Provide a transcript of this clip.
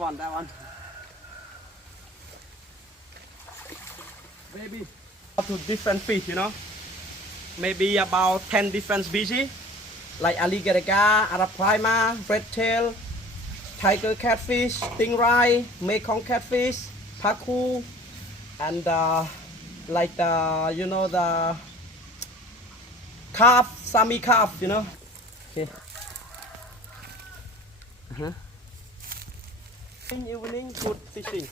one, that one. Maybe up to different fish, you know. Maybe about 10 different species, like alligator, arapaima, red tail, tiger catfish, stingray, Mekong catfish, pacu, and like the, you know, the carp, Sami carp, you know. Okay. In evening, good fishing.